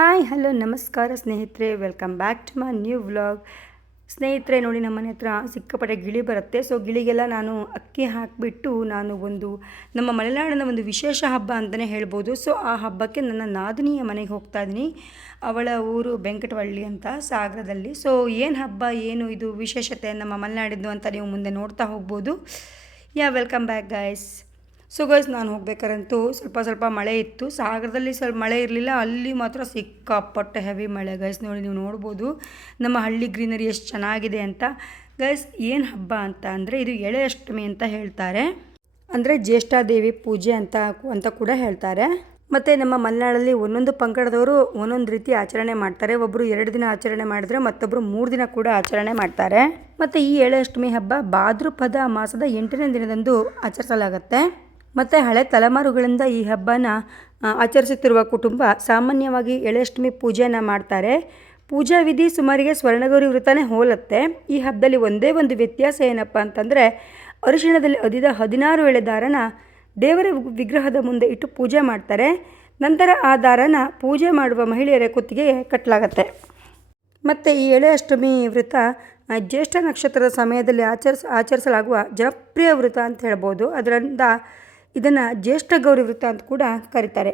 Hi, hello, ನಮಸ್ಕಾರ ಸ್ನೇಹಿತರೆ. Welcome back to my new vlog. ಸ್ನೇಹಿತರೆ, ನೋಡಿ ನಮ್ಮ ಮನೆ ಹತ್ರ ಸಿಕ್ಕಾಪಟ್ಟೆ ಗಿಳಿ ಬರುತ್ತೆ. ಸೊ, ಗಿಳಿಗೆಲ್ಲ ನಾನು ಅಕ್ಕಿ ಹಾಕಿಬಿಟ್ಟು ನಾನು ಒಂದು ನಮ್ಮ ಮಲೆನಾಡಿನ ಒಂದು ವಿಶೇಷ ಹಬ್ಬ ಅಂತಲೇ ಹೇಳ್ಬೋದು. ಸೊ, ಆ ಹಬ್ಬಕ್ಕೆ ನನ್ನ ನಾದಿನಿಯ ಮನೆಗೆ ಹೋಗ್ತಾ ಇದ್ದೀನಿ. ಅವಳ ಊರು ಬೆಂಕಟವಳ್ಳಿ ಅಂತ ಸಾಗರದಲ್ಲಿ. ಸೊ, ಏನು ಹಬ್ಬ, ಏನು ಇದು ವಿಶೇಷತೆ ನಮ್ಮ ಮಲೆನಾಡಿದ್ದು ಅಂತ ನೀವು ಮುಂದೆ ನೋಡ್ತಾ ಹೋಗ್ಬೋದು. Yeah, welcome back guys so guys ನಾನು ಹೋಗ್ಬೇಕಾರಂತೂ ಸ್ವಲ್ಪ ಸ್ವಲ್ಪ ಮಳೆ ಇತ್ತು. ಸಾಗರದಲ್ಲಿ ಸ್ವಲ್ಪ ಮಳೆ ಇರಲಿಲ್ಲ. ಅಲ್ಲಿ ಮಾತ್ರ ಸಿಕ್ಕಾಪಟ್ಟೆ ಹೆವಿ ಮಳೆ ಗೈಸ್ ನೋಡಿ, ನೀವು ನೋಡ್ಬೋದು. ನಮ್ಮ ಹಳ್ಳಿ ಗ್ರೀನರಿ ಎಷ್ಟು ಚೆನ್ನಾಗಿದೆ ಅಂತ. ಗೈಸ್ ಏನು ಹಬ್ಬ ಅಂತ ಅಂದರೆ ಇದು ಎಳೆ ಅಷ್ಟಮಿ ಅಂತ ಹೇಳ್ತಾರೆ. ಅಂದರೆ ಜ್ಯೇಷ್ಠಾದೇವಿ ಪೂಜೆ ಅಂತ ಅಂತ ಕೂಡ ಹೇಳ್ತಾರೆ. ಮತ್ತು ನಮ್ಮ ಮಲೆನಾಡಲ್ಲಿ ಒಂದೊಂದು ಪಂಗಡದವರು ಒಂದೊಂದು ರೀತಿ ಆಚರಣೆ ಮಾಡ್ತಾರೆ. ಒಬ್ಬರು ಎರಡು ದಿನ ಆಚರಣೆ ಮಾಡಿದ್ರೆ ಮತ್ತೊಬ್ಬರು ಮೂರು ದಿನ ಕೂಡ ಆಚರಣೆ ಮಾಡ್ತಾರೆ. ಮತ್ತು ಈ ಎಳೆ ಅಷ್ಟಮಿ ಹಬ್ಬ ಭಾದ್ರಪದ ಮಾಸದ ಎಂಟನೇ ದಿನದಂದು ಆಚರಿಸಲಾಗುತ್ತೆ. ಮತ್ತು ಹಳೆ ತಲೆಮಾರುಗಳಿಂದ ಈ ಹಬ್ಬನ ಆಚರಿಸುತ್ತಿರುವ ಕುಟುಂಬ ಸಾಮಾನ್ಯವಾಗಿ ಎಳೆಷ್ಟಮಿ ಪೂಜೆಯನ್ನು ಮಾಡ್ತಾರೆ. ಪೂಜಾ ವಿಧಿ ಸುಮಾರಿಗೆ ಸ್ವರ್ಣಗೌರಿ ವೃತ್ತನೇ ಹೋಲತ್ತೆ. ಈ ಹಬ್ಬದಲ್ಲಿ ಒಂದೇ ಒಂದು ವ್ಯತ್ಯಾಸ ಏನಪ್ಪ ಅಂತಂದರೆ, ಅರಿಶಿಣದಲ್ಲಿ ಅದಿದ ಹದಿನಾರು ಎಳೆ ದಾರನ ದೇವರ ವಿಗ್ರಹದ ಮುಂದೆ ಇಟ್ಟು ಪೂಜೆ ಮಾಡ್ತಾರೆ. ನಂತರ ಆ ದಾರನ ಪೂಜೆ ಮಾಡುವ ಮಹಿಳೆಯರ ಕುತ್ತಿಗೆ ಕಟ್ಟಲಾಗತ್ತೆ ಮತ್ತು ಈ ಎಳೆ ಅಷ್ಟಮಿ ವೃತ್ತ ಜ್ಯೇಷ್ಠ ನಕ್ಷತ್ರದ ಸಮಯದಲ್ಲಿ ಆಚರಿಸ, ಆಚರಿಸಲಾಗುವ ಜನಪ್ರಿಯ ವೃತ್ತ ಅಂತ ಹೇಳ್ಬೋದು. ಅದರಿಂದ ಇದನ್ನು ಜ್ಯೇಷ್ಠ ಗೌರಿ ವೃತ್ತ ಅಂತ ಕೂಡ ಕರೀತಾರೆ.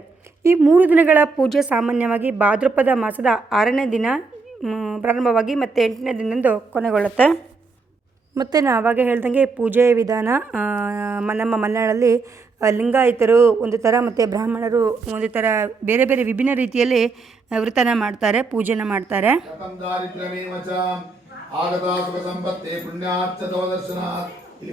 ಈ ಮೂರು ದಿನಗಳ ಪೂಜೆ ಸಾಮಾನ್ಯವಾಗಿ ಭಾದ್ರಪದ ಮಾಸದ ಆರನೇ ದಿನ ಪ್ರಾರಂಭವಾಗಿ ಮತ್ತು ಎಂಟನೇ ದಿನದಂದು ಕೊನೆಗೊಳ್ಳುತ್ತೆ. ಮತ್ತು ನಾ ಆವಾಗ ಹೇಳ್ದಂಗೆ ಪೂಜೆಯ ವಿಧಾನ ನಮ್ಮ ಮಲೆನಾಡಲ್ಲಿ ಲಿಂಗಾಯತರು ಒಂದು ಥರ ಮತ್ತು ಬ್ರಾಹ್ಮಣರು ಒಂದು ಥರ ಬೇರೆ ಬೇರೆ ವಿಭಿನ್ನ ರೀತಿಯಲ್ಲಿ ವೃತ್ತನ ಮಾಡ್ತಾರೆ, ಪೂಜೆನ ಮಾಡ್ತಾರೆ. ಇಲ್ಲಿ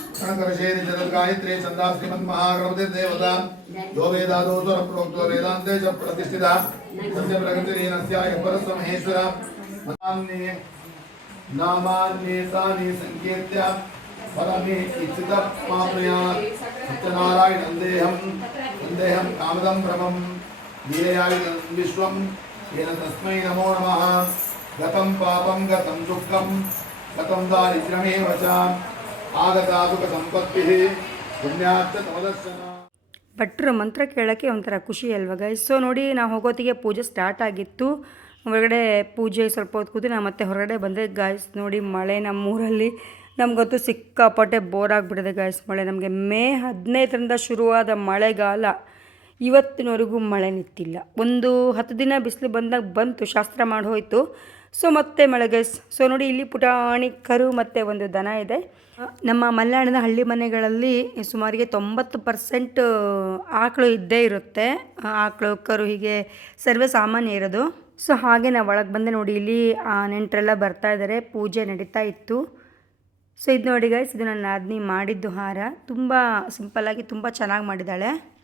संकर्षेण जगत् यो वेदादो प्रोक्तो वेदान्ते च प्रतिष्ठिता। तस्य प्रगतिरेनस्याय परसमहेश्वर। नामान्ये नामान्येतानि सङ्केत्य फलमे इच्छितमाप्रयात् सत्यनारायणं देहं, सन्देहं कामदं भ्रमं वीरयाय विश्वं, येन तस्मै नमो नमः। गतं पापं, गतं दुःखं, गतं दारिद्र्यमेव च। ಆಗತಾಸುಖ ಸಂಪತ್ತಿ ಪುಣ್ಯಾರ್ಥ ಮಂತ್ರ ಕೇಳೋಕ್ಕೆ ಒಂಥರ ಖುಷಿ ಅಲ್ವ ಗೈಸ್ ಸೊ ನೋಡಿ, ನಾವು ಹೋಗೋತ್ತಿಗೆ ಪೂಜೆ ಸ್ಟಾರ್ಟ್ ಆಗಿತ್ತು. ಹೊರಗಡೆ ಪೂಜೆ ಸ್ವಲ್ಪ ಹೊತ್ತು ಕೂತು ನಾನು ಮತ್ತೆ ಹೊರಗಡೆ ಬಂದೆ ಗಾಯ್ಸ್ ನೋಡಿ, ಮಳೆ ನಮ್ಮೂರಲ್ಲಿ. ನಮಗಂತೂ ಸಿಕ್ಕಾಪಟ್ಟೆ ಬೋರ್ ಆಗಿಬಿಟ್ಟಿದೆ ಗಾಯ್ಸ್ ಮಳೆ. ನಮಗೆ ಮೇ ಹದಿನೈದರಿಂದ ಶುರುವಾದ ಮಳೆಗಾಲ. ಇವತ್ತಿನವರೆಗೂ ಮಳೆ ನಿಂತಿಲ್ಲ. ಒಂದು ಹತ್ತು ದಿನ ಬಿಸಿಲು ಬಂದಾಗ ಬಂತು, ಶಾಸ್ತ್ರ ಮಾಡಿ ಹೋಯಿತು. ಸೊ, ಮತ್ತೆ ಮಳೆ ಗೈಸ್ ಸೊ, ನೋಡಿ, ಇಲ್ಲಿ ಪುಟಾಣಿ ಕರು ಮತ್ತು ಒಂದು ದನ ಇದೆ. ನಮ್ಮ ಮಲೆನಾಡಿನ ಹಳ್ಳಿ ಮನೆಗಳಲ್ಲಿ ಸುಮಾರಿಗೆ ತೊಂಬತ್ತು ಪರ್ಸೆಂಟ್ ಆಕಳು ಇದ್ದೇ ಇರುತ್ತೆ. ಆಕಳು, ಕರು ಹೀಗೆ ಸರ್ವೇ ಸಾಮಾನ್ಯ ಇರೋದು. ಸೊ, ಹಾಗೆ ನಾವು ಒಳಗೆ ಬಂದೆ ನೋಡಿ, ಇಲ್ಲಿ, ಆ, ನೆಂಟರೆಲ್ಲ ಬರ್ತಾ ಇದ್ದಾರೆ. ಪೂಜೆ ನಡೀತಾ ಇತ್ತು. ಸೊ, ಇದು ನೋಡಿ ಗೈಸ್ ಇದು ನನ್ನ ನಾದಿನಿ ಮಾಡಿದ್ದು ಹಾರ. ತುಂಬ ಸಿಂಪಲ್ಲಾಗಿ ತುಂಬ ಚೆನ್ನಾಗಿ ಮಾಡಿದ್ದಾಳೆ.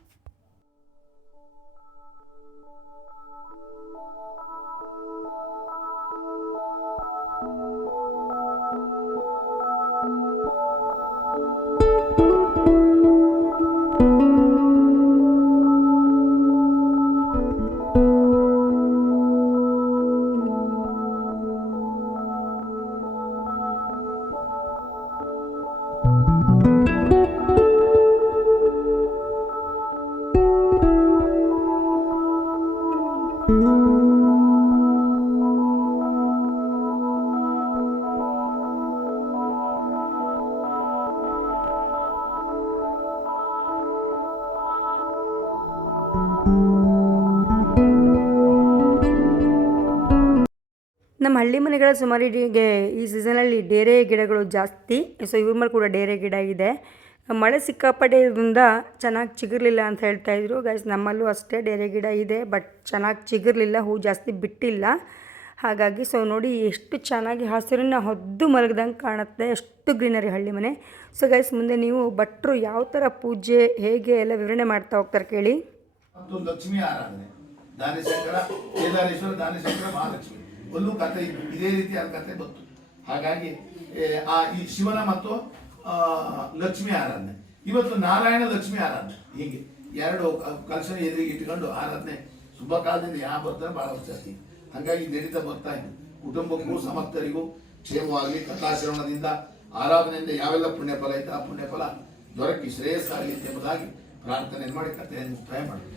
ಹಳ್ಳಿ ಮನೆಗಳ ಸುಮಾರಿಗೆ ಈ ಸೀಸನಲ್ಲಿ ಡೇರೆ ಗಿಡಗಳು ಜಾಸ್ತಿ. ಸೊ ಇವ್ರ ಮೇಲೆ ಕೂಡ ಡೇರೆ ಗಿಡ ಇದೆ. ಮಳೆ ಸಿಕ್ಕಾಪಟ್ಟೆ ಇರೋದ್ರಿಂದ ಚೆನ್ನಾಗಿ ಚಿಗುರಲಿಲ್ಲ ಅಂತ ಹೇಳ್ತಾ ಇದ್ರು. ಗೈಸ್ ನಮ್ಮಲ್ಲೂ ಅಷ್ಟೇ ಡೇರೆ ಗಿಡ ಇದೆ ಬಟ್ ಚೆನ್ನಾಗಿ ಚಿಗುರಲಿಲ್ಲ, ಹೂ ಜಾಸ್ತಿ ಬಿಟ್ಟಿಲ್ಲ. ಹಾಗಾಗಿ ಸೊ ನೋಡಿ ಎಷ್ಟು ಚೆನ್ನಾಗಿ ಹಸಿರನ್ನ ಹೊದ್ದು ಮಲಗ್ದಂಗೆ ಕಾಣುತ್ತೆ, ಎಷ್ಟು ಗ್ರೀನರಿ ಹಳ್ಳಿ ಮನೆ. ಸೊ ಗೈಸ್ ಮುಂದೆ ನೀವು ಭಟ್ರು ಯಾವ ಥರ ಪೂಜೆ ಹೇಗೆ ಎಲ್ಲ ವಿವರಣೆ ಮಾಡ್ತಾ ಹೋಗ್ತಾರೆ ಕೇಳಿ. ಲಕ್ಷ್ಮೀ ಆರಾಧನೆ. ದಾನೇಶಂಕರ, ಕೇದಾರೇಶ್ವರ ಮಹಾಲಕ್ಷ್ಮಿ. ಒಂದು ಕತೆ ಇತ್ತು. ಇದೇ ರೀತಿಯಾದ ಕತೆ ಬಂತು. ಹಾಗಾಗಿ ಆ ಈ ಶಿವನ ಮತ್ತು ಲಕ್ಷ್ಮಿ ಆರಾಧನೆ. ಇವತ್ತು ನಾರಾಯಣ ಲಕ್ಷ್ಮಿ ಆರಾಧನೆ. ಹೀಗೆ ಎರಡು ಕ- ಕಲಶ ಎದುರಿಗೆ ಇಟ್ಕೊಂಡು ಆರಾಧನೆ ಶುಭ ಕಾಲದಿಂದ ಯಾವ ಬರ್ತಾರೆ ಬಹಳ ಜಾಸ್ತಿ ಹಾಗಾಗಿ ನಡೀತಾ ಬರ್ತಾ ಇದ್ದು ಕುಟುಂಬಕ್ಕೂ, ಸಮರ್ಥರಿಗೂ ಕ್ಷೇಮವಾಗಿ ಕಥಾಶ್ರವಣದಿಂದ ಆರಾಧನೆಯಿಂದ ಯಾವೆಲ್ಲ ಪುಣ್ಯ ಫಲ ಐತೆ, ಆ ಪುಣ್ಯ ಫಲ ದೊರಕಿ ಶ್ರೇಯಸ್ಸಾಗಲಿ ಎಂಬುದಾಗಿ ಪ್ರಾರ್ಥನೆ ಮಾಡಿ ಕಥೆಯನ್ನು ಮುಕ್ತಾಯ ಮಾಡಿ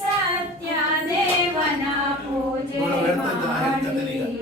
ಸತ್ಯ ದೇವನ ಪೂಜೆ ಮಾಡಿ ತಳಿರೋ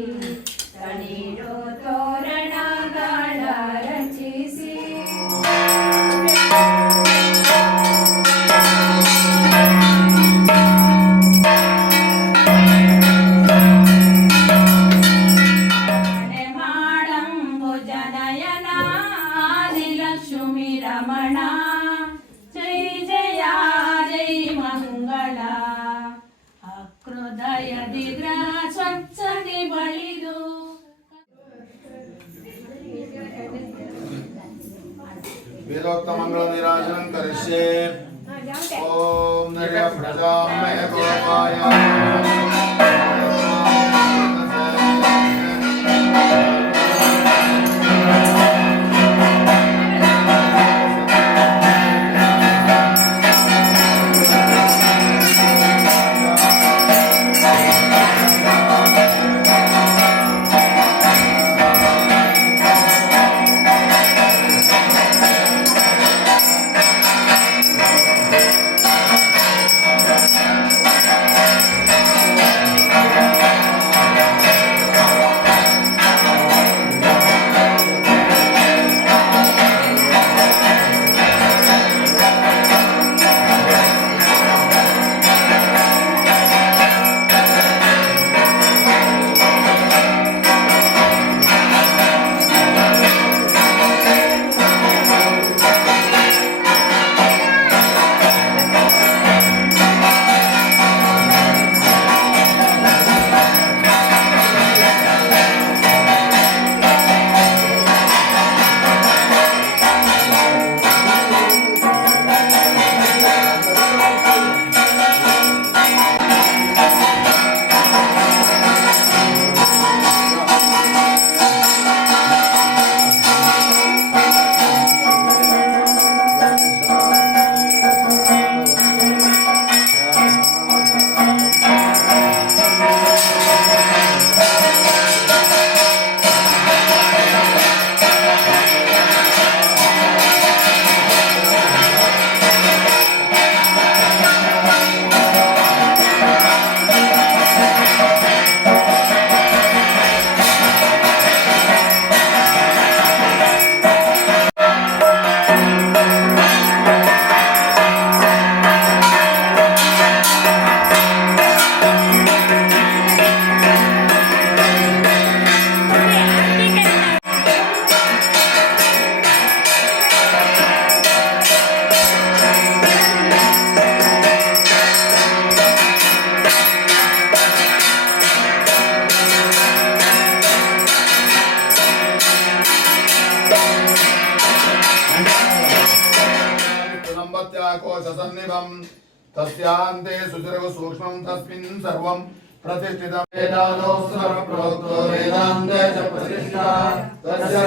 तस्य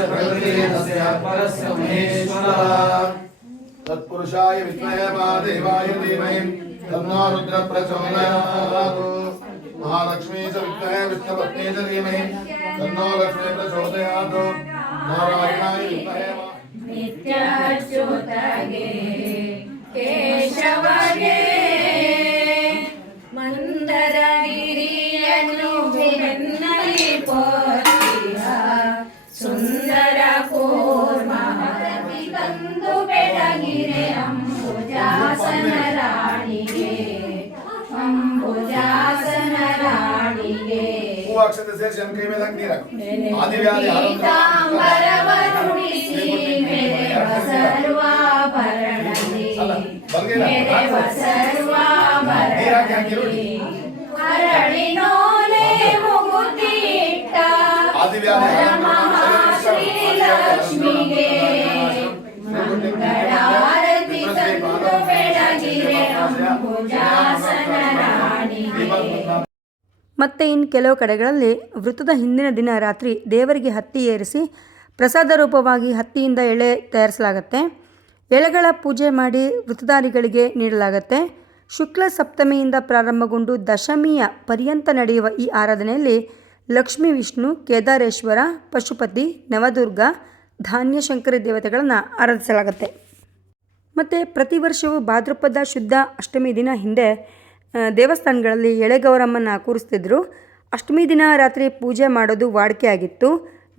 तत्पुरुषाय धीमहि रुद्र प्रचोदयात् महालक्ष्मी च विद्महे विष्णुपत्नी च धीमहि लक्ष्मी प्रचोदयात्। नारायणाय विद्महे ಹೂ ಅಕ್ಷತೆ ಸೇರಿಸಿ ನನ್ನ ಕೈ ಮೇಲೆ ಹಾಕಿ ನೀರು ಹಾಕು ಮತ್ತು ಇನ್ನು ಕೆಲವು ಕಡೆಗಳಲ್ಲಿ ವೃತದ ಹಿಂದಿನ ದಿನ ರಾತ್ರಿ ದೇವರಿಗೆ ಹತ್ತಿ ಏರಿಸಿ ಪ್ರಸಾದ ರೂಪವಾಗಿ ಹತ್ತಿಯಿಂದ ಎಳೆ ತಯಾರಿಸಲಾಗತ್ತೆ. ಎಳೆಗಳ ಪೂಜೆ ಮಾಡಿ ವೃತಧಾರಿಗಳಿಗೆ ನೀಡಲಾಗತ್ತೆ. ಶುಕ್ಲ ಸಪ್ತಮಿಯಿಂದ ಪ್ರಾರಂಭಗೊಂಡು ದಶಮಿಯ ಪರ್ಯಂತ ನಡೆಯುವ ಈ ಆರಾಧನೆಯಲ್ಲಿ ಲಕ್ಷ್ಮೀ ವಿಷ್ಣು, ಕೇದಾರೇಶ್ವರ, ಪಶುಪತಿ, ನವದುರ್ಗ, ಧಾನ್ಯ ಶಂಕರಿ ದೇವತೆಗಳನ್ನು ಆರಾಧಿಸಲಾಗುತ್ತೆ. ಮತ್ತು ಪ್ರತಿ ವರ್ಷವೂ ಭಾದ್ರಪದ ಶುದ್ಧ ಅಷ್ಟಮಿ ದಿನ ಹಿಂದೆ ದೇವಸ್ಥಾನಗಳಲ್ಲಿ ಎಳೆಗೌರಮ್ಮನ ಕೂರಿಸ್ತಿದ್ರು. ಅಷ್ಟಮಿ ದಿನ ರಾತ್ರಿ ಪೂಜೆ ಮಾಡೋದು ವಾಡಿಕೆ ಆಗಿತ್ತು.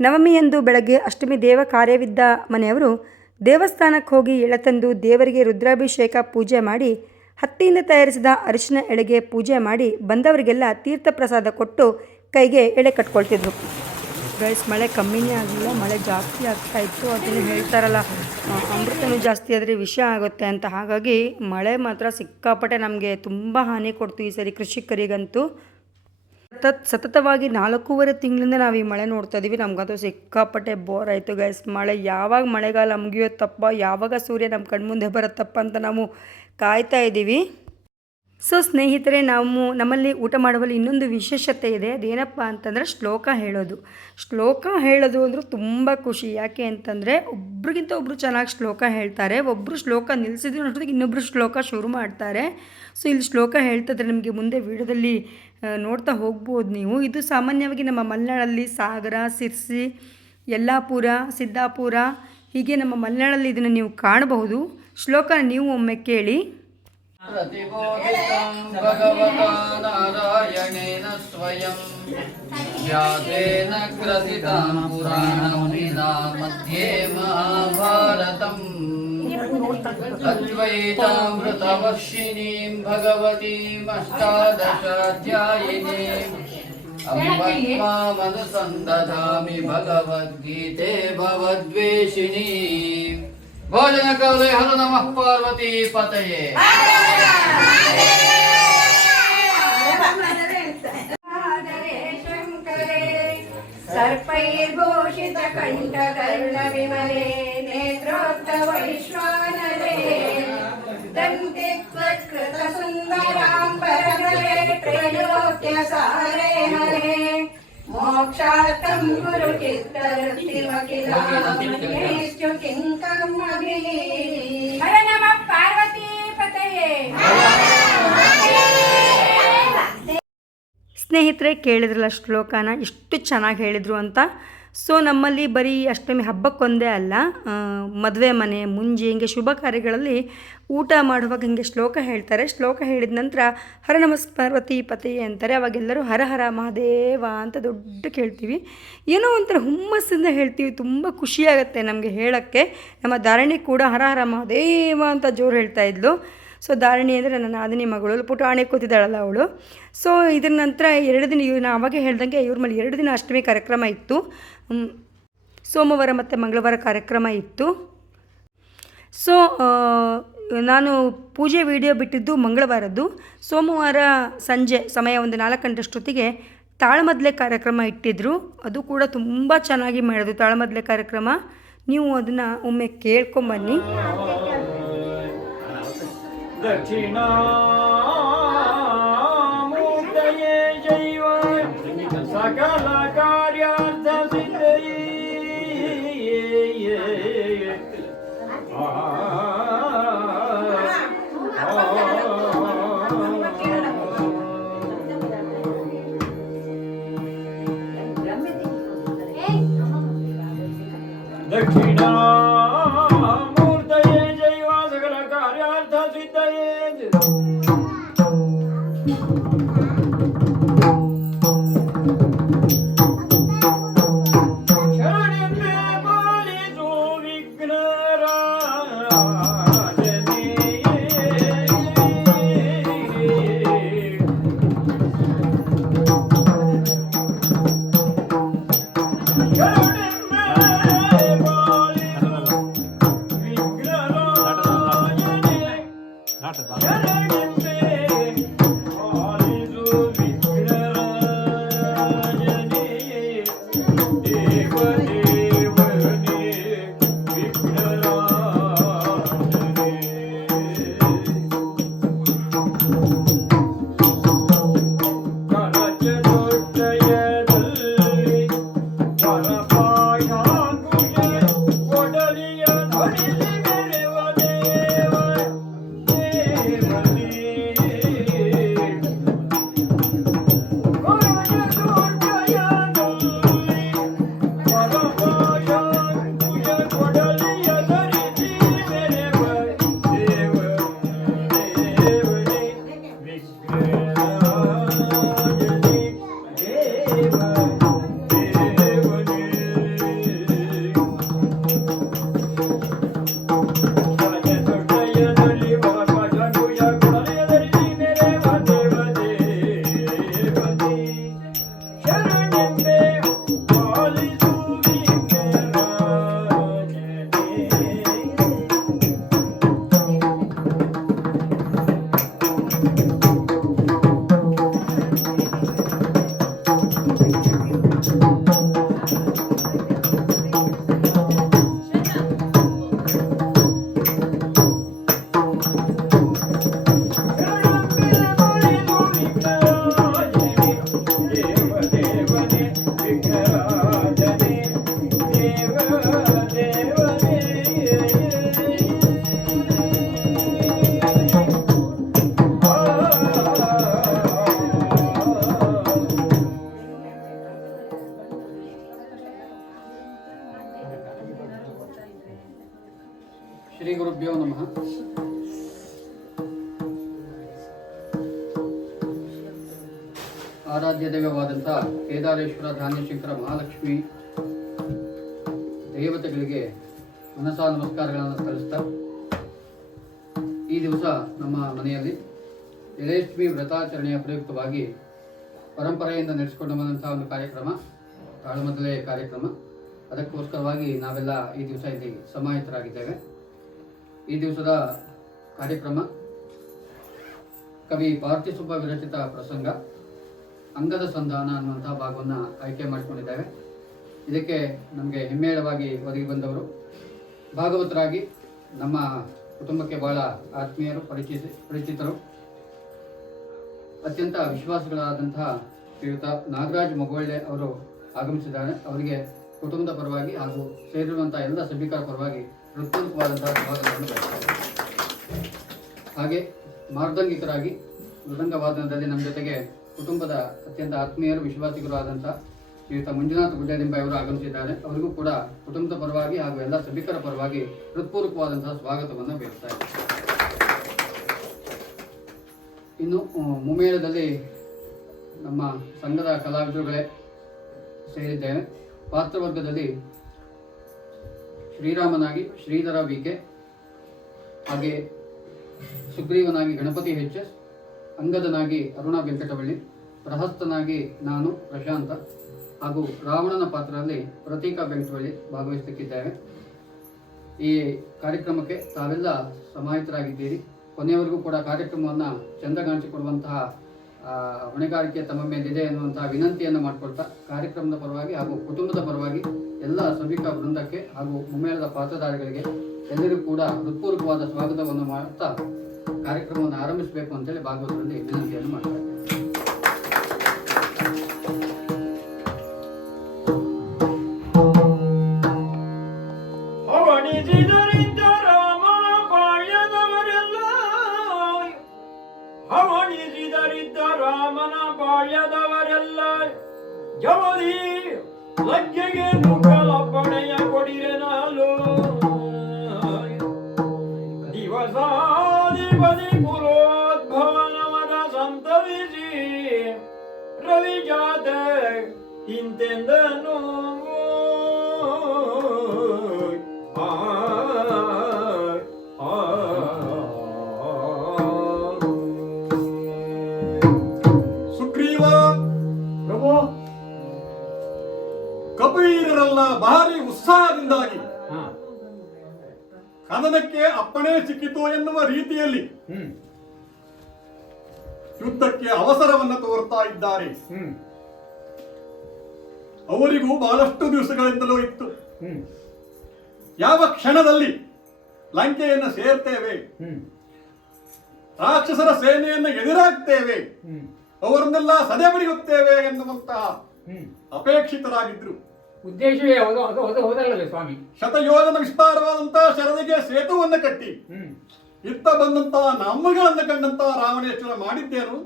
ನವಮಿಯಂದು ಬೆಳಗ್ಗೆ ಅಷ್ಟಮಿ ದೇವ ಕಾರ್ಯವಿದ್ದ ಮನೆಯವರು ದೇವಸ್ಥಾನಕ್ಕೆ ಹೋಗಿ ಎಳೆ ತಂದು ದೇವರಿಗೆ ರುದ್ರಾಭಿಷೇಕ ಪೂಜೆ ಮಾಡಿ, ಹತ್ತಿಯಿಂದ ತಯಾರಿಸಿದ ಅರಿಶಿನ ಎಳೆಗೆ ಪೂಜೆ ಮಾಡಿ ಬಂದವರಿಗೆಲ್ಲ ತೀರ್ಥ ಪ್ರಸಾದ ಕೊಟ್ಟು ಕೈಗೆ ಎಳೆ ಕಟ್ಕೊಳ್ತಿದ್ರು. ಗೈಸ್ ಮಳೆ ಕಮ್ಮಿನೇ ಆಗಲಿಲ್ಲ ಮಳೆ ಜಾಸ್ತಿ ಆಗ್ತಾ ಇತ್ತು. ಅದನ್ನು ಹೇಳ್ತಾರಲ್ಲ ಅಮೃತನೂ ಜಾಸ್ತಿ ಆದರೆ ವಿಷ ಆಗುತ್ತೆ ಅಂತ. ಹಾಗಾಗಿ ಮಳೆ ಮಾತ್ರ ಸಿಕ್ಕಾಪಟ್ಟೆ ನಮಗೆ ತುಂಬ ಹಾನಿ ಕೊಡ್ತು ಈ ಸರಿ ಕೃಷಿಕರಿಗಂತೂ. ಸತತ್, ಸತತವಾಗಿ ನಾಲ್ಕೂವರೆ ತಿಂಗಳಿಂದ ನಾವು ಈ ಮಳೆ ನೋಡ್ತಾ ಇದ್ದೀವಿ ನಮಗಂತೂ ಸಿಕ್ಕಾಪಟ್ಟೆ ಬೋರ್ ಆಯಿತು ಗೈಸ್ ಮಳೆ ಯಾವಾಗ ಮಳೆಗಾಲ ಮುಗಿಯುತ್ತಪ್ಪ, ಯಾವಾಗ ಸೂರ್ಯ ನಮ್ಮ ಕಣ್ಮುಂದೆ ಬರುತ್ತಪ್ಪ ಅಂತ ನಾವು ಕಾಯ್ತಾ ಇದ್ದೀವಿ ಸೊ ಸ್ನೇಹಿತರೆ, ನಾವು ನಮ್ಮಲ್ಲಿ ಊಟ ಮಾಡುವಲ್ಲಿ ಇನ್ನೊಂದು ವಿಶೇಷತೆ ಇದೆ. ಅದೇನಪ್ಪ ಅಂತಂದರೆ ಶ್ಲೋಕ ಹೇಳೋದು. ಶ್ಲೋಕ ಹೇಳೋದು ಅಂದರೆ ತುಂಬ ಖುಷಿ. ಯಾಕೆ ಅಂತಂದರೆ ಒಬ್ರಿಗಿಂತ ಒಬ್ಬರು ಚೆನ್ನಾಗಿ ಶ್ಲೋಕ ಹೇಳ್ತಾರೆ. ಒಬ್ಬರು ಶ್ಲೋಕ ನಿಲ್ಲಿಸಿದ್ರು ಅಷ್ಟೊತ್ತಿಗೆ ಇನ್ನೊಬ್ಬರು ಶ್ಲೋಕ ಶುರು ಮಾಡ್ತಾರೆ. ಸೊ ಇಲ್ಲಿ ಶ್ಲೋಕ ಹೇಳ್ತಿದ್ರೆ ನಿಮಗೆ ಮುಂದೆ ವಿಡಿಯೋದಲ್ಲಿ ನೋಡ್ತಾ ಹೋಗ್ಬೋದು ನೀವು. ಇದು ಸಾಮಾನ್ಯವಾಗಿ ನಮ್ಮ ಮಲೆನಾಡಲ್ಲಿ ಸಾಗರ, ಸಿರ್ಸಿ, ಯಲ್ಲಾಪುರ, ಸಿದ್ದಾಪುರ ಹೀಗೆ ನಮ್ಮ ಮಲೆನಾಡಲ್ಲಿ ಇದನ್ನು ನೀವು ಕಾಣಬಹುದು. ಶ್ಲೋಕ ನೀವು ಒಮ್ಮೆ ಕೇಳಿ. प्रतिबोधितं भगवता नारायणेन स्वयं व्यासेन ग्रथितां पुराणमुनिना मध्ये महाभारतम् अद्वैतामृतवर्षिणीं भगवतीम् अष्टादशाध्यायिनीम् अम्बत्मामनुसन्दधामि भगवद्गीते भवद्वेषिणी भोजन कवले हर नम पार्वती पतये। सर्पैर्घोषित कण्ठकर्णविमले नेत्रोक्तवैश्वानरे दन्ते हरे। मोक्षार्थं गुरुचित्तवृत्तिमखिलामेषु किं कर्मभिः हर नमः पार्वती पतये ಸ್ನೇಹಿತರೆ ಕೇಳಿದ್ರಲ್ಲ ಶ್ಲೋಕನ ಎಷ್ಟು ಚೆನ್ನಾಗಿ ಹೇಳಿದರು ಅಂತ ಸೊ ನಮ್ಮಲ್ಲಿ ಬರೀ ಅಷ್ಟಮಿ ಹಬ್ಬಕ್ಕೊಂದೇ ಅಲ್ಲ ಮದುವೆ ಮನೆ, ಮುಂಜಿ, ಹಿಂಗೆ ಶುಭ ಕಾರ್ಯಗಳಲ್ಲಿ ಊಟ ಮಾಡುವಾಗ ಹಿಂಗೆ ಶ್ಲೋಕ ಹೇಳ್ತಾರೆ. ಶ್ಲೋಕ ಹೇಳಿದ ನಂತರ ಹರ ನಮಸ್ ಪಾರ್ವತಿ ಪತಿ ಅಂತಾರೆ. ಅವಾಗೆಲ್ಲರೂ ಹರ ಹರ ಮಹಾದೇವ ಅಂತ ದೊಡ್ಡ ಕೇಳ್ತೀವಿ. ಏನೋ ಒಂಥರ ಹುಮ್ಮಸ್ಸಿಂದ ಹೇಳ್ತೀವಿ. ತುಂಬ ಖುಷಿಯಾಗತ್ತೆ ನಮಗೆ ಹೇಳೋಕ್ಕೆ. ನಮ್ಮ ಧಾರಣಿ ಕೂಡ ಹರ ಹರ ಮಹಾದೇವ ಅಂತ ಜೋರು ಹೇಳ್ತಾ ಇದ್ಲು. ಸೊ ಧಾರಣಿ ಅಂದರೆ ನನ್ನ ನಾದಿನಿ ಮಗಳು. ಪುಟಾಣಿ ಕೂತಿದ್ದಾಳಲ್ಲ ಅವಳು. ಸೊ ಇದರ ನಂತರ ಎರಡು ದಿನ ಇವ್ರು ನಾ ಅವಾಗೆ ಹೇಳ್ದಂಗೆ ಇವ್ರ ಮೇಲೆ ಎರಡು ದಿನ ಅಷ್ಟಮಿ ಕಾರ್ಯಕ್ರಮ ಇತ್ತು. ಸೋಮವಾರ ಮತ್ತು ಮಂಗಳವಾರ ಕಾರ್ಯಕ್ರಮ ಇತ್ತು. ಸೊ ನಾನು ಪೂಜೆ ವಿಡಿಯೋ ಬಿಟ್ಟಿದ್ದು ಮಂಗಳವಾರದ್ದು. ಸೋಮವಾರ ಸಂಜೆ ಸಮಯ ಒಂದು ನಾಲ್ಕು ಗಂಟೆಷ್ಟೊತ್ತಿಗೆ ತಾಳಮದ್ಲೆ ಕಾರ್ಯಕ್ರಮ ಇಟ್ಟಿದ್ದರು ಅದು ಕೂಡ ತುಂಬ ಚೆನ್ನಾಗಿ ಮಾಡಿದ್ರು ತಾಳಮದ್ಲೆ ಕಾರ್ಯಕ್ರಮ. ನೀವು ಅದನ್ನು ಒಮ್ಮೆ ಕೇಳ್ಕೊಂಬನ್ನಿ दक्षिणामूर्तये Oh. ಕೇದಾರೇಶ್ವರ ಧಾನ್ಯಶಂಕರ ಮಹಾಲಕ್ಷ್ಮಿ ದೇವತೆಗಳಿಗೆ ಮನಸಾ ನಮಸ್ಕಾರಗಳನ್ನು ಸಲ್ಲಿಸ್ತಾ ಈ ದಿವಸ ನಮ್ಮ ಮನೆಯಲ್ಲಿ ಜಯಲಕ್ಷ್ಮಿ ವ್ರತಾಚರಣೆಯ ಪ್ರಯುಕ್ತವಾಗಿ ಪರಂಪರೆಯಿಂದ ನಡೆಸಿಕೊಂಡು ಬಂದಂತಹ ಒಂದು ಕಾರ್ಯಕ್ರಮ ತಾಳ್ಮದಲೇ ಕಾರ್ಯಕ್ರಮ. ಅದಕ್ಕೋಸ್ಕರವಾಗಿ ನಾವೆಲ್ಲ ಈ ದಿವಸ ಇಲ್ಲಿ ಸಮಾಹಿತರಾಗಿದ್ದೇವೆ. ಈ ದಿವಸದ ಕಾರ್ಯಕ್ರಮ ಕವಿ ಪಾರ್ಥಿಸುಬ್ಬ ವಿರಚಿತ ಪ್ರಸಂಗ. ಅಂಗದ ಸಂಧಾನ ಅನ್ನುವಂತಹ ಭಾಗವನ್ನು ಆಯ್ಕೆ ಮಾಡಿಕೊಂಡಿದ್ದೇವೆ. ಇದಕ್ಕೆ ನಮಗೆ ಹೆಮ್ಮೆಯವಾಗಿ ಒದಗಿ ಬಂದವರು. ಭಾಗವತರಾಗಿ ನಮ್ಮ ಕುಟುಂಬಕ್ಕೆ ಬಹಳ ಆತ್ಮೀಯರು, ಪರಿಚಿತ, ಪರಿಚಿತರು. ಅತ್ಯಂತ ವಿಶ್ವಾಸಗಳಾದಂತಹ ಶ್ರೀಯುತ ನಾಗರಾಜ್ ಮೊಗೊಳ್ಳೆ ಅವರು ಆಗಮಿಸಿದ್ದಾರೆ. ಅವರಿಗೆ ಕುಟುಂಬದ ಪರವಾಗಿ ಹಾಗೂ ಸೇರಿರುವಂತಹ ಎಲ್ಲ ಸಭಿಕರ ಪರವಾಗಿ ಹೃತ್ಪೂರ್ವಕವಾದಂತಹ ಸ್ವಾಗತವನ್ನು ಹಾಗೆ ಮಾರ್ದಂಗಿಕರಾಗಿ ಮೃದಂಗ ವಾದನದಲ್ಲಿ ನಮ್ಮ ಜೊತೆಗೆ ಕುಟುಂಬದ ಅತ್ಯಂತ ಆತ್ಮೀಯರು ವಿಶ್ವಾಸಿಗರು ಆದಂಥ ಶ್ರೀಯುತ ಮಂಜುನಾಥ ಗುಡ್ಡದಿಂಬ ಅವರು ಆಗಮಿಸಿದ್ದಾರೆ. ಅವರಿಗೂ ಕೂಡ ಕುಟುಂಬದ ಪರವಾಗಿ ಹಾಗೂ ಎಲ್ಲ ಸಭಿಕರ ಪರವಾಗಿ ಹೃತ್ಪೂರ್ವಕವಾದಂತಹ ಸ್ವಾಗತವನ್ನು ಬಯಸ್ತಾ ಇನ್ನು ಮುಮೇಳದಲ್ಲಿ ನಮ್ಮ ಸಂಘದ ಕಲಾವಿದರುಗಳೇ ಸೇರಿದ್ದೇವೆ. ಪಾತ್ರವರ್ಗದಲ್ಲಿ ಶ್ರೀರಾಮನಾಗಿ ಶ್ರೀಧರ ವಿಕೆ ಹಾಗೆ ಸುಗ್ರೀವನಾಗಿ ಗಣಪತಿ ಎಚ್ ಎಸ್ ಅಂಗದನಾಗಿ ಅರುಣ ವೆಂಕಟವಳ್ಳಿ, ಪ್ರಹಸ್ತನಾಗಿ ನಾನು ಪ್ರಶಾಂತ ಹಾಗೂ ರಾವಣನ ಪಾತ್ರದಲ್ಲಿ ಪ್ರತೀಕಾ ಬೆಂಕಟವಳ್ಳಿ ಭಾಗವಹಿಸಲಿಕ್ಕಿದ್ದೇವೆ ಈ ಕಾರ್ಯಕ್ರಮಕ್ಕೆ ತಾವೆಲ್ಲ ಸಮಾಹಿತರಾಗಿದ್ದೀರಿ. ಕೊನೆಯವರೆಗೂ ಕೂಡ ಕಾರ್ಯಕ್ರಮವನ್ನು ಚಂದಗಾಣಿಸಿಕೊಡುವಂತಹ ಹೊಣೆಗಾರಿಕೆ ತಮ್ಮ ಮೇಲಿದೆ ಎನ್ನುವಂತಹ ವಿನಂತಿಯನ್ನು ಮಾಡಿಕೊಳ್ತಾ ಕಾರ್ಯಕ್ರಮದ ಪರವಾಗಿ ಹಾಗೂ ಕುಟುಂಬದ ಪರವಾಗಿ ಎಲ್ಲ ಸಭಿಕ ವೃಂದಕ್ಕೆ ಹಾಗೂ ಮುಮ್ಮೇಳದ ಪಾತ್ರಧಾರಿಗಳಿಗೆ ಎಲ್ಲರಿಗೂ ಕೂಡ ಹೃತ್ಪೂರ್ವಕವಾದ ಸ್ವಾಗತವನ್ನು ಮಾಡುತ್ತಾ ಕಾರ್ಯಕ್ರಮವನ್ನು ಆರಂಭಿಸಬೇಕು ಅಂತೇಳಿ ಭಾಗವತರಲ್ಲಿ ವಿನಂತಿಯನ್ನು ಮಾಡ್ತಾರೆ. ರಾಮನ ಬಾಳ್ಯದವರೆಲ್ಲ ಜವದಿ ಲಜ್ಜೆಗೆ ನುಗ್ಗಲ ಪಡೆಯ ಇಂತೆಂದನು ಸುಗ್ರೀವ ಪ್ರಭು ಕಬೀರರೆಲ್ಲ ಭಾರಿ ಉತ್ಸಾಹದಿಂದಾಗಿ ಕದನಕ್ಕೆ ಅಪ್ಪಣೆ ಸಿಕ್ಕಿತು ಎನ್ನುವ ರೀತಿಯಲ್ಲಿ ಯುದ್ಧಕ್ಕೆ ಅವಸರವನ್ನು ತೋರ್ತಾ ಇದ್ದಾರೆ ಅವರಿಗೂ ಬಹಳಷ್ಟು ದಿವಸಗಳಿಂದಲೂ ಇತ್ತು. ಯಾವ ಕ್ಷಣದಲ್ಲಿ ಲಂಕೆಯನ್ನು ಸೇರ್ತೇವೆ ರಾಕ್ಷಸರ ಸೇನೆಯನ್ನು ಎದುರಾಗ್ತೇವೆ ಅವರನ್ನೆಲ್ಲ ಅವರನ್ನೆಲ್ಲ ಸದೆಬಡಿಯುತ್ತೇವೆ ಎನ್ನುವಂತಹ ಅಪೇಕ್ಷಿತರಾಗಿದ್ರು. ಉದ್ದೇಶವೇ ಸ್ವಾಮಿ? ಶತಯೋಜನ ವಿಸ್ತಾರವಾದಂತಹ ಶರದಿಗೆ ಸೇತುವನ್ನು ಕಟ್ಟಿ. ಇತ್ತ ಬಂದಂತಹ ನಮ್ಮಗಳನ್ನು ಕಂಡಂತಹ ರಾವಣೇಶ್ವರ ಮಾಡಿದ್ದೇನು?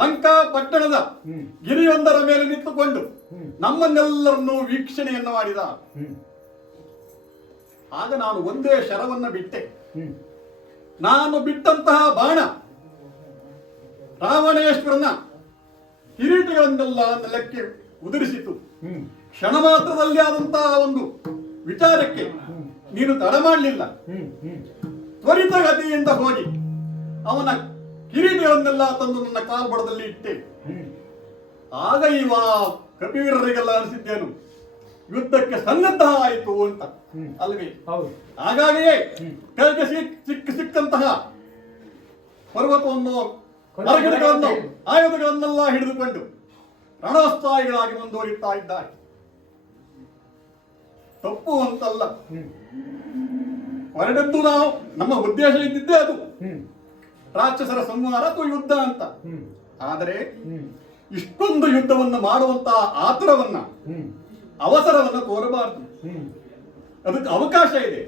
ಲಂಕಾ ಪಟ್ಟಣದ ಗಿರಿಯೊಂದರ ಮೇಲೆ ನಿಂತುಕೊಂಡು. ನಮ್ಮನ್ನೆಲ್ಲರನ್ನೂ ವೀಕ್ಷಣೆಯನ್ನು ಮಾಡಿದ. ಆಗ ನಾನು ಒಂದೇ ಶರವನ್ನ ಬಿಟ್ಟೆ. ನಾನು ಬಿಟ್ಟಂತಹ ಬಾಣ ರಾವಣೇಶ್ವರನ ಕಿರೀಟಗಳನ್ನೆಲ್ಲ ನೆಲಕ್ಕೆ ಉದುರಿಸಿತು. ಕ್ಷಣ ಮಾತ್ರದಲ್ಲಿ ಆದಂತಹ ಒಂದು ವಿಚಾರಕ್ಕೆ ನೀನು ತಡ ಮಾಡಲಿಲ್ಲ. ತ್ವರಿತಗತಿಯಿಂದ ಹೋಗಿ ಅವನ ಕಿರೀಟಗಳನ್ನೆಲ್ಲ ತಂದು ನನ್ನ ಕಾಲ್ಬಡದಲ್ಲಿ ಇಟ್ಟೆ. ಆಗ ಇವ ಕಪಿವೀರರಿಗೆಲ್ಲ ಅನಿಸಿದ್ದೇನು ಯುದ್ಧಕ್ಕೆ ಸನ್ನದ್ಧ ಆಯಿತು ಅಂತ. ಅಲ್ವೇ? ಹಾಗಾಗಿಯೇ ಕೈಗೆ ಸಿಕ್ ಸಿಕ್ಕ ಸಿಕ್ಕಂತಹ ಪರ್ವತವನ್ನು ಮರಗಿಡಗಳನ್ನು ಆಯುಧಗಳನ್ನೆಲ್ಲ ಹಿಡಿದುಕೊಂಡು ರಣಸ್ಥಾಯಿಗಳಾಗಿ ಮುಂದುವರಿತಾ ಇದ್ದಾರೆ ತಪ್ಪು ಅಂತಲ್ಲ. ಹೊರಡದ್ದು ನಾವು ನಮ್ಮ ಉದ್ದೇಶ ಇದ್ದಿದ್ದೇ ಅದು. ರಾಕ್ಷಸರ ಸಂಹಾರ ಅಥವಾ ಯುದ್ಧ ಅಂತ. ಆದರೆ ಇಷ್ಟೊಂದು ಯುದ್ಧವನ್ನು ಮಾಡುವಂತಹ ಆತುರವನ್ನ ಅವಸರವನ್ನು ತೋರಬಾರದು ಅದಕ್ಕೆ ಅವಕಾಶ ಇದೆ.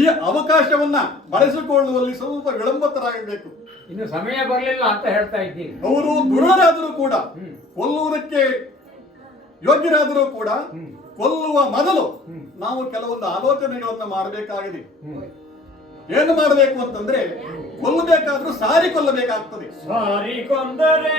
ಈ ಅವಕಾಶವನ್ನ ಬಳಸಿಕೊಳ್ಳುವಲ್ಲಿ ಸ್ವಲ್ಪ ವಿಳಂಬತರಾಗಬೇಕು. ಇನ್ನು ಸಮಯ ಬರಲಿಲ್ಲ ಅಂತ ಹೇಳ್ತಾ ಇದ್ದೀರಿ. ಅವರು ದುರರಾದರೂ ಕೂಡ ಕೊಲ್ಲುವುದಕ್ಕೆ ಯೋಗ್ಯರಾದರೂ ಕೂಡ ಕೊಲ್ಲುವ ಮೊದಲು. ನಾವು ಕೆಲವೊಂದು ಆಲೋಚನೆಗಳನ್ನು ಮಾಡಬೇಕಾಗಿದೆ. ಏನು ಮಾಡಬೇಕು ಅಂತಂದ್ರೆ ಕೊಲ್ಲಬೇಕಾದ್ರೂ ಸಾರಿ ಕೊಲ್ಲಬೇಕಾಗ್ತದೆ. ಸಾರಿ ಕೊಂದರೆ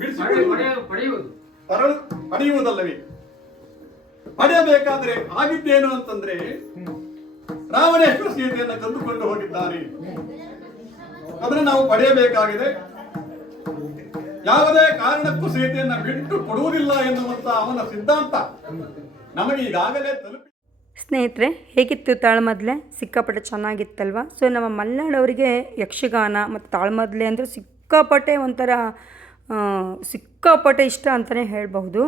ಬಿಡಿಸಿಕೊಳ್ಳುವುದು ಪಡೆಯುವುದಲ್ಲವೇ? ಪಡೆಯಬೇಕಾದ್ರೆ ಆಗಿದ್ದೇನು ಅಂತಂದ್ರೆ ರಾವಣೇಶ್ವರ ಸೀತೆಯನ್ನು ಕಂದುಕೊಂಡು ಹೋಗಿದ್ದಾರೆ? ಅಂದ್ರೆ ನಾವು ಪಡೆಯಬೇಕಾಗಿದೆ. ಯಾವುದೇ ಕಾರಣಕ್ಕೂ ಸೀತೆಯನ್ನು ಬಿಟ್ಟು ಕೊಡುವುದಿಲ್ಲ ಎನ್ನುವಂತ ಅವನ ಸಿದ್ಧಾಂತ. ನಮಗೆ ಈಗಾಗಲೇ ತಲುಪಿ ಸ್ನೇಹಿತರೆ ಹೇಗಿತ್ತು ತಾಳ್ಮದ್ಲೆ? ಸಿಕ್ಕಾಪಟ್ಟೆ ಚೆನ್ನಾಗಿತ್ತಲ್ವ? ಸೊ ನಮ್ಮ ಮಲೆನಾಡವರಿಗೆ ಯಕ್ಷಗಾನ ಮತ್ತು ತಾಳ್ಮದ್ಲೆ ಅಂದರೆ ಸಿಕ್ಕಾಪಟ್ಟೆ ಒಂಥರ ಸಿಕ್ಕಾಪಟ್ಟೆ ಇಷ್ಟ ಅಂತಲೇ ಹೇಳಬಹುದು.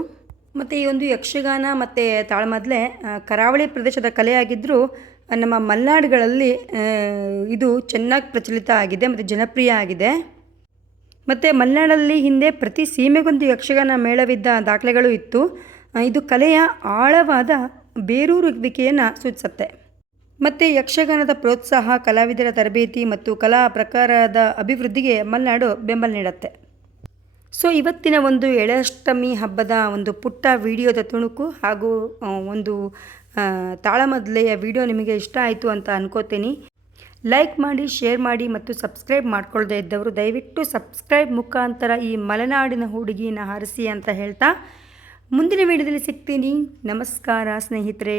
ಮತ್ತು ಈ ಒಂದು ಯಕ್ಷಗಾನ ಮತ್ತು ತಾಳಮದ್ಲೆ ಕರಾವಳಿ ಪ್ರದೇಶದ ಕಲೆಯಾಗಿದ್ದರೂ ನಮ್ಮ ಮಲೆನಾಡುಗಳಲ್ಲಿ ಇದು ಚೆನ್ನಾಗಿ ಪ್ರಚಲಿತ ಆಗಿದೆ ಮತ್ತು ಜನಪ್ರಿಯ ಆಗಿದೆ. ಮತ್ತು ಮಲೆನಾಡಲ್ಲಿ ಹಿಂದೆ ಪ್ರತಿ ಸೀಮೆಗೊಂದು ಯಕ್ಷಗಾನ ಮೇಳವಿದ್ದ ದಾಖಲೆಗಳು ಇತ್ತು. ಇದು ಕಲೆಯ ಆಳವಾದ ಬೇರೂರುವಿಕೆಯನ್ನು ಸೂಚಿಸುತ್ತೆ. ಮತ್ತು ಯಕ್ಷಗಾನದ ಪ್ರೋತ್ಸಾಹ, ಕಲಾವಿದರ ತರಬೇತಿ ಮತ್ತು ಕಲಾ ಪ್ರಕಾರದ ಅಭಿವೃದ್ಧಿಗೆ ಮಲೆನಾಡು ಬೆಂಬಲ ನೀಡುತ್ತೆ. ಸೊ, ಇವತ್ತಿನ ಒಂದು ಎಳೆಷ್ಟಮಿ ಹಬ್ಬದ ಒಂದು ಪುಟ್ಟ ವಿಡಿಯೋದ ತುಣುಕು ಹಾಗೂ ಒಂದು ತಾಳಮದ್ಲೆಯ ವಿಡಿಯೋ ನಿಮಗೆ ಇಷ್ಟ ಆಯಿತು ಅಂತ ಅನ್ಕೋತೀನಿ. ಲೈಕ್ ಮಾಡಿ, ಶೇರ್ ಮಾಡಿ ಮತ್ತು ಸಬ್ಸ್ಕ್ರೈಬ್ ಮಾಡ್ಕೊಳ್ಳದೆ ಇದ್ದವರು ದಯವಿಟ್ಟು ಸಬ್ಸ್ಕ್ರೈಬ್ ಮುಖಾಂತರ ಈ ಮಲೆನಾಡಿನ ಹುಡುಗಿನ ಹರಿಸಿ ಅಂತ ಹೇಳ್ತಾ. ಮುಂದಿನ ವಿಡಿಯೋದಲ್ಲಿ ಸಿಗ್ತೀನಿ. ನಮಸ್ಕಾರ ಸ್ನೇಹಿತರೆ.